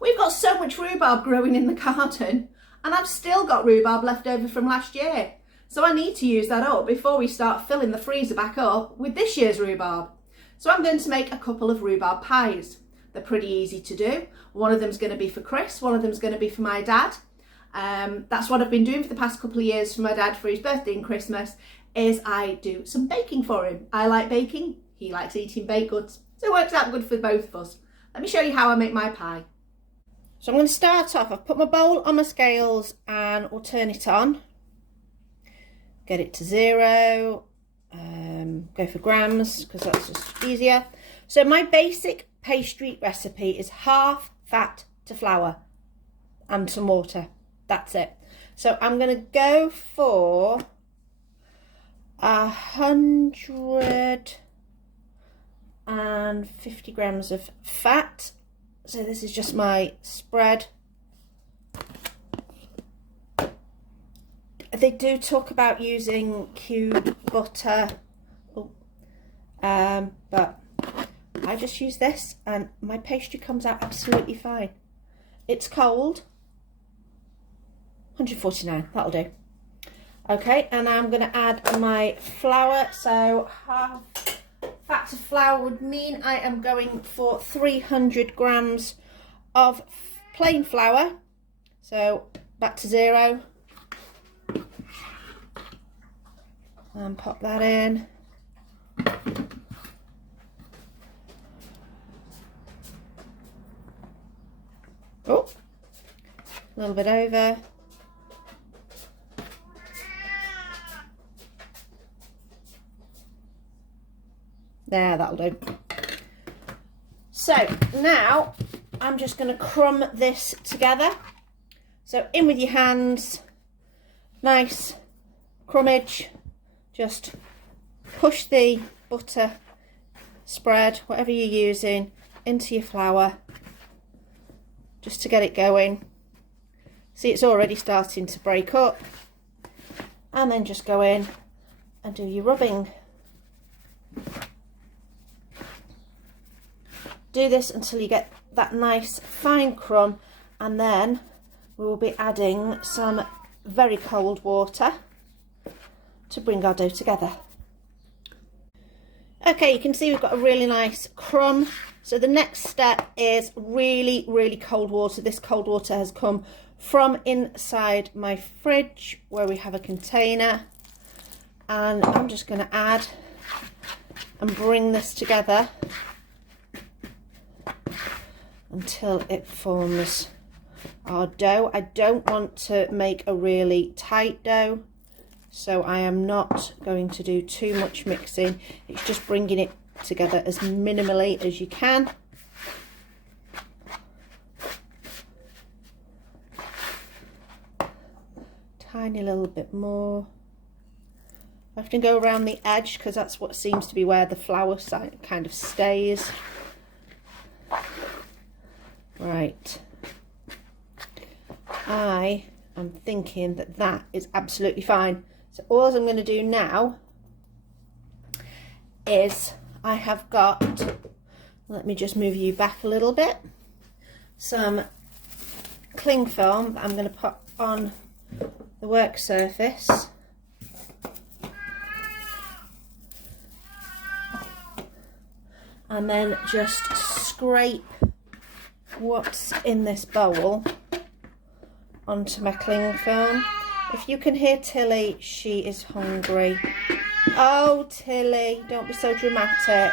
We've got so much rhubarb growing in the garden, and I've still got rhubarb left over from last year. So I need to use that up before we start filling the freezer back up with this year's rhubarb. So I'm going to make a couple of rhubarb pies. They're pretty easy to do. One of them's going to be for Chris, one of them's going to be for my dad. That's what I've been doing for the past couple of years for my dad for his birthday and Christmas, is I do some baking for him. I like baking, he likes eating baked goods, so it works out good for both of us. Let me show you how I make my pie. So I'm going to start off, I've put my bowl on my scales and we'll turn it on. Get it to 0, go for grams because that's just easier. So my basic pastry recipe is half fat to flour and some water. That's it. So I'm going to go for 150 grams of fat. So this is just my spread. They do talk about using cube butter, but I just use this and my pastry comes out absolutely fine. It's cold. 149, that'll do. Okay, and I'm going to add my flour. So half fat to flour would mean I am going for 300 grams of plain flour. So back to 0. And pop that in. Oh, a little bit over. There, that'll do. So now I'm just going to crumb this together. So in with your hands, nice crumbage. Just push the butter spread, whatever you're using, into your flour, just to get it going. See, it's already starting to break up. And then just go in and do your rubbing. Do this until you get that nice fine crumb, and then we will be adding some very cold water to bring our dough together. Okay, you can see we've got a really nice crumb. So the next step is really, really cold water. This cold water has come from inside my fridge where we have a container, and I'm just going to add and bring this together until it forms our dough. I don't want to make a really tight dough, so I am not going to do too much mixing. It's just bringing it together as minimally as you can. Tiny little bit more. I have to go around the edge because that's what seems to be where the flour kind of stays. Right. I am thinking that that is absolutely fine. So all I'm going to do now is I have got, let me just move you back a little bit, some cling film that I'm going to put on the work surface. And then just scrape what's in this bowl onto my cling film. If you can hear Tilly, she is hungry. Oh, Tilly, don't be so dramatic.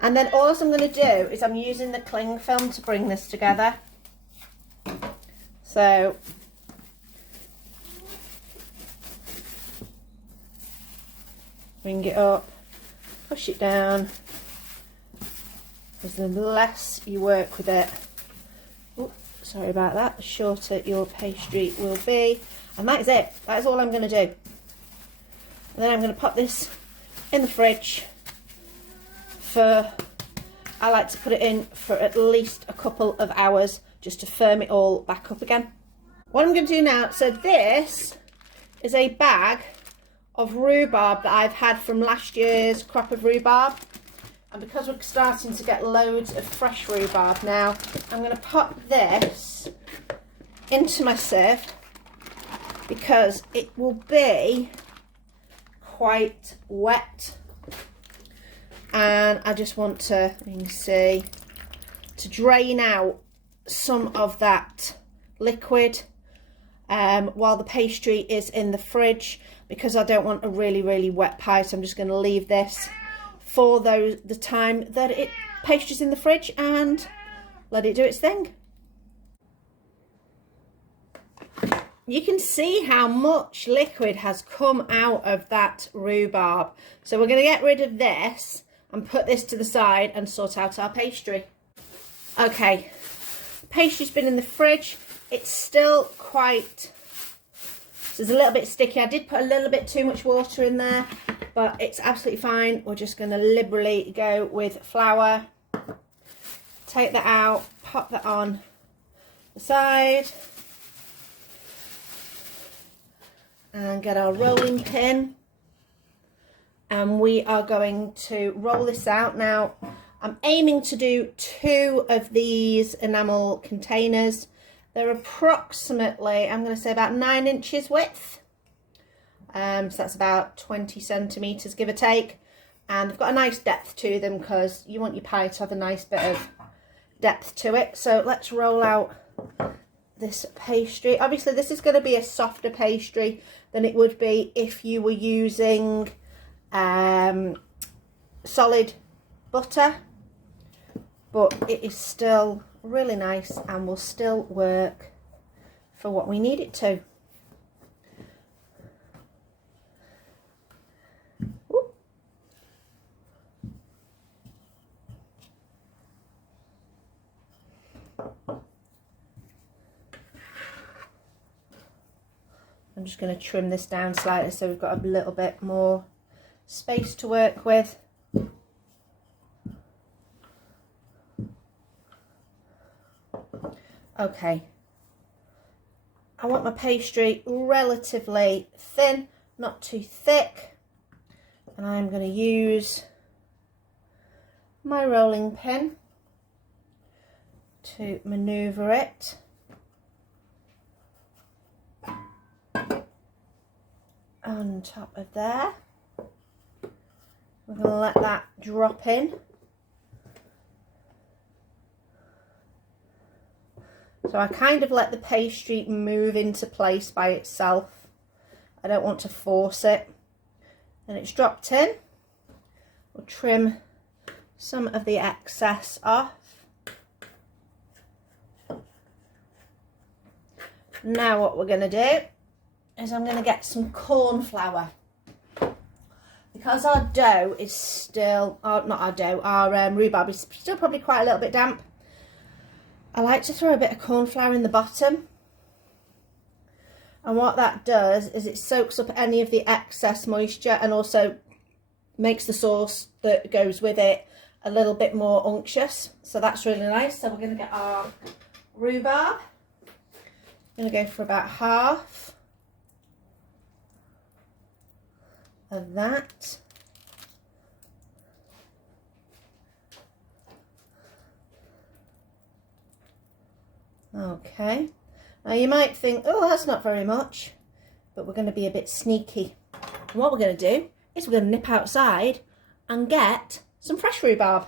And then all I'm going to do is I'm using the cling film to bring this together. So bring it up, push it down, because the less you work with it, oops, sorry about that, the shorter your pastry will be. And that is it. That is all I'm going to do. And then I'm going to pop this in the fridge for, I like to put it in for at least a couple of hours just to firm it all back up again. What I'm going to do now, so this is a bag of rhubarb that I've had from last year's crop of rhubarb. And because we're starting to get loads of fresh rhubarb now, I'm going to pop this into my sieve because it will be quite wet. And I just want to, you can see, to drain out some of that liquid while the pastry is in the fridge, because I don't want a really wet pie. So I'm just going to leave this for the time that pastry's in the fridge and let it do its thing. You can see how much liquid has come out of that rhubarb. So we're going to get rid of this and put this to the side and sort out our pastry. Okay, pastry's been in the fridge. It's still quite, so it's a little bit sticky. I did put a little bit too much water in there, but it's absolutely fine. We're just going to liberally go with flour. Take that out, pop that on the side. And get our rolling pin. And we are going to roll this out. Now, I'm aiming to do 2 of these enamel containers. They're approximately, I'm going to say about 9 inches width. So that's about 20 centimetres, give or take. And they've got a nice depth to them because you want your pie to have a nice bit of depth to it. So let's roll out this pastry. Obviously, this is going to be a softer pastry than it would be if you were using solid butter, but it is still really nice and will still work for what we need it to. Ooh. I'm just going to trim this down slightly so we've got a little bit more space to work with. Okay, I want my pastry relatively thin, not too thick, and I'm going to use my rolling pin to manoeuvre it on top of there. We're going to let that drop in. So I kind of let the pastry move into place by itself. I don't want to force it. And it's dropped in. We'll trim some of the excess off. Now what we're going to do is I'm going to get some corn flour. Because our dough is still, not our dough, our rhubarb is still probably quite a little bit damp. I like to throw a bit of corn flour in the bottom, and what that does is it soaks up any of the excess moisture and also makes the sauce that goes with it a little bit more unctuous. So that's really nice. So we're going to get our rhubarb. I'm going to go for about half of that. Okay, now you might think, oh, that's not very much, but we're going to be a bit sneaky. And what we're going to do is we're going to nip outside and get some fresh rhubarb.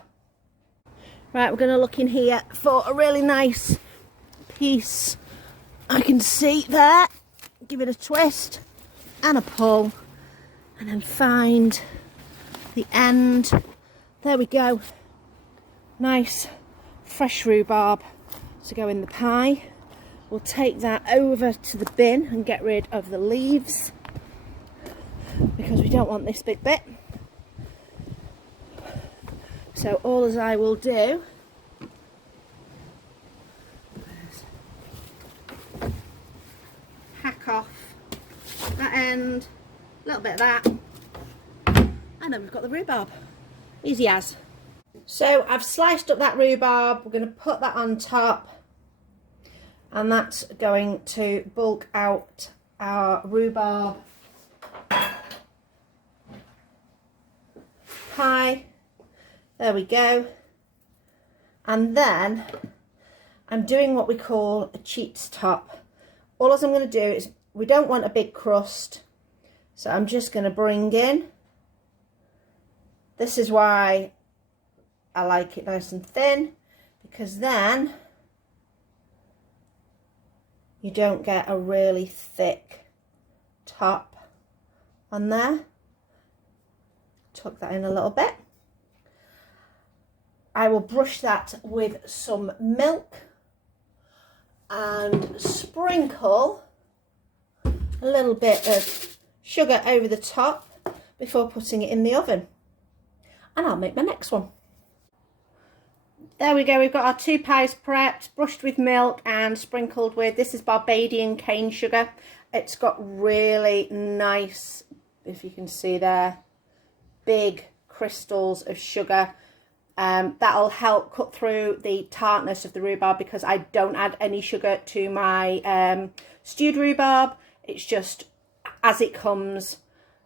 Right, we're going to look in here for a really nice piece. I can see there. Give it a twist and a pull, and then find the end. There we go. Nice fresh rhubarb to go in the pie. We'll take that over to the bin and get rid of the leaves because we don't want this big bit. So all as I will do is hack off that end, a little bit of that, and then we've got the rhubarb. Easy as. So I've sliced up that rhubarb. We're going to put that on top, and that's going to bulk out our rhubarb pie. There we go. And then I'm doing what we call a cheats top. All I'm going to do is, we don't want a big crust, so I'm just going to bring in. This is why I like it nice and thin, because then you don't get a really thick top on there. Tuck that in a little bit. I will brush that with some milk and sprinkle a little bit of sugar over the top before putting it in the oven. And I'll make my next one. There we go, we've got our 2 pies prepped, brushed with milk and sprinkled with, this is Barbadian cane sugar. It's got really nice, if you can see there, big crystals of sugar. That'll help cut through the tartness of the rhubarb, because I don't add any sugar to my stewed rhubarb. It's just as it comes,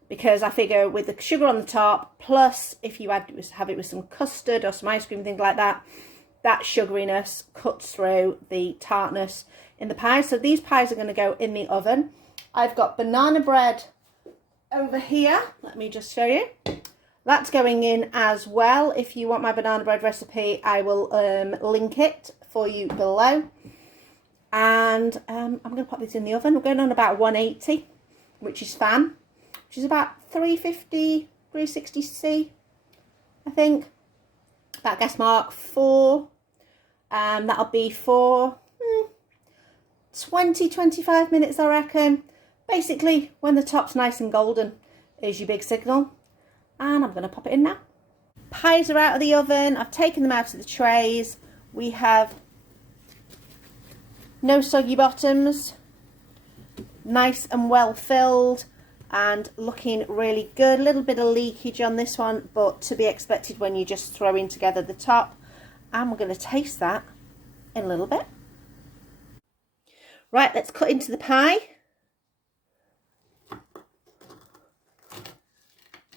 because I figure with the sugar on the top, plus if you have it with some custard or some ice cream, things like that, that sugariness cuts through the tartness in the pie. So these pies are going to go in the oven. I've got banana bread over here. Let me just show you. That's going in as well. If you want my banana bread recipe, I will link it for you below. And I'm going to pop this in the oven. We're going on about 180, which is fan, which is about 350, 360C, I think. That guess mark 4. That'll be for 20, 25 minutes, I reckon. Basically, when the top's nice and golden is your big signal. And I'm going to pop it in now. Pies are out of the oven. I've taken them out of the trays. We have no soggy bottoms. Nice and well filled and looking really good. A little bit of leakage on this one, but to be expected when you're just throwing together the top. And we're going to taste that in a little bit. Right, let's cut into the pie.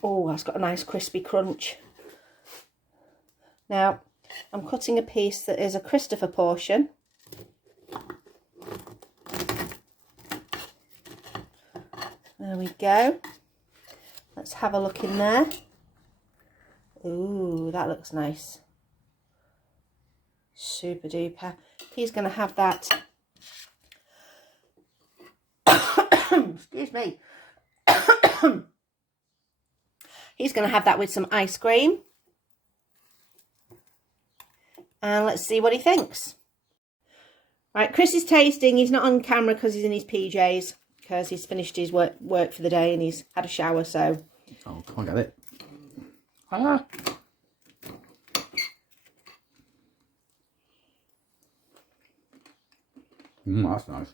Oh, that's got a nice crispy crunch. Now, I'm cutting a piece that is a Christopher portion. There we go. Let's have a look in there. Ooh, that looks nice. Super duper. He's going to have that. Excuse me. He's going to have that with some ice cream. And let's see what he thinks. Right, Chris is tasting. He's not on camera because he's in his PJs, because he's finished his work for the day and he's had a shower, so. Oh, can't get it. Ah. That's nice.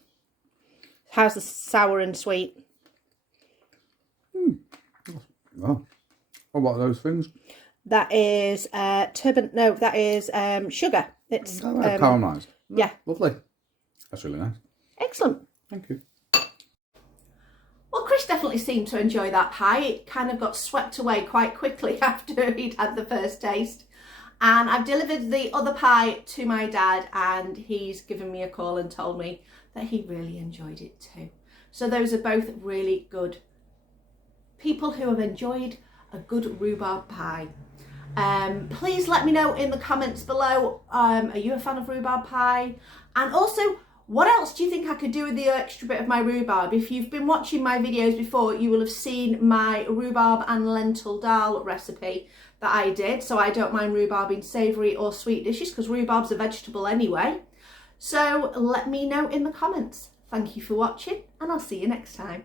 How's the sour and sweet? Well, what are those things? That is turbot. No, that is sugar. It's caramelised. Yeah. Lovely. That's really nice. Excellent. Thank you. Well, Chris definitely seemed to enjoy that pie. It kind of got swept away quite quickly after he'd had the first taste. And I've delivered the other pie to my dad, and he's given me a call and told me that he really enjoyed it too. So those are both really good people who have enjoyed a good rhubarb pie. Please let me know in the comments below, are you a fan of rhubarb pie? And also, what else do you think I could do with the extra bit of my rhubarb? If you've been watching my videos before, you will have seen my rhubarb and lentil dal recipe that I did. So I don't mind rhubarb in savoury or sweet dishes, because rhubarb's a vegetable anyway. So let me know in the comments. Thank you for watching, and I'll see you next time.